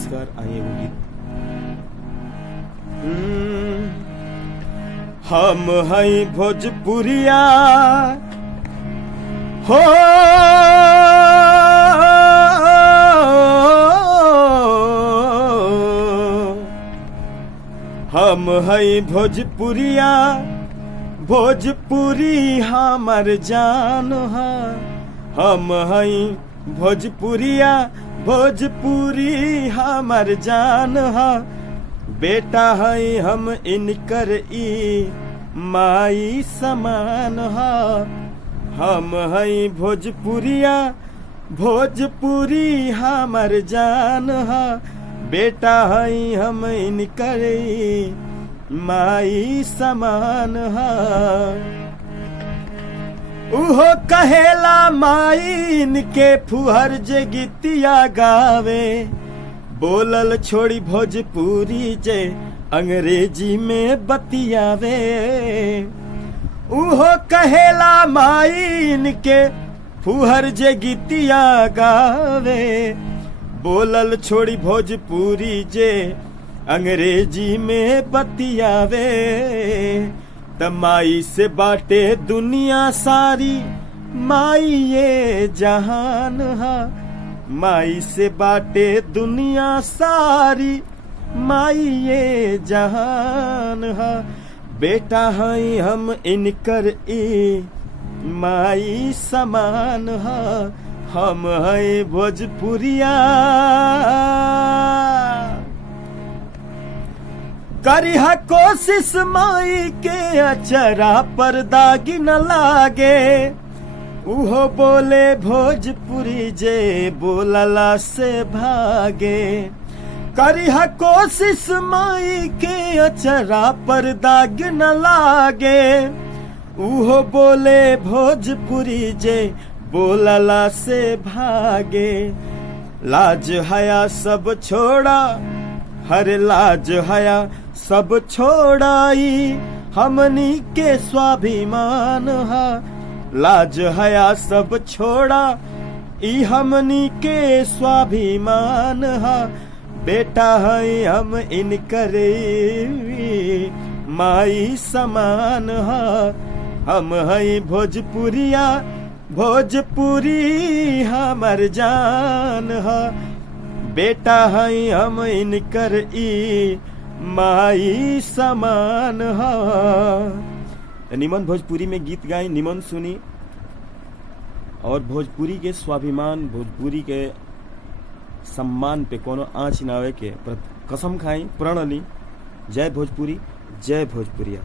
नमस्कार। आइए एगो गीत। हम हई भोजपुरिया हो, हम हई भोजपुरिया, भोजपुरी हमर जान है। हम हई भोजपुरिया, भोजपुरी हमर जान है। बेटा है हम इनकर ई माई समान है। हम हई भोजपुरिया, भोजपुरी हमर जान है। बेटा है हम इनकर ई माई समान है। उहो कहेला माई इनके फुहर जे गीतिया गावे। बोलल छोड़ी भोजपुरी जे अंग्रेजी में बतियावे। उहो कहेला माई इनके फुहर जे गीतिया गावे। बोलल छोड़ी भोजपुरी जे अंग्रेजी में बतियावे। माई से बाटे दुनिया सारी, माई ये जहान है। माई से बाटे दुनिया सारी, माई ये जहान है। बेटा है हम इनकर ई माई समान है। हम है भोजपुरिया, करिहा कोशिश माई के अचरा पर दागी न लागे। उहो बोले भोजपुरी जे बोलला से भागे। करिहा कोशिश माई के अचरा पर दाग न लागे। उहो बोले भोजपुरी जे बोलला से भागे। लाज हया सब छोड़ा, हर लाज हया सब छोड़ाई हमनी के स्वाभिमान है। लाज हया सब छोड़ा ई हमनी के स्वाभिमान है। बेटा है हम इनकर माई समान है। हम है भोजपुरिया, भोजपुरी हमर जान है। बेटा है हम इनकर ई माई समान है। निमन भोजपुरी में गीत गाई, निमन सुनी और भोजपुरी के स्वाभिमान, भोजपुरी के सम्मान पे कोनो आँच ना आवे के कसम खाई, प्रण ली। जय भोजपुरी, जय भोजपुरिया।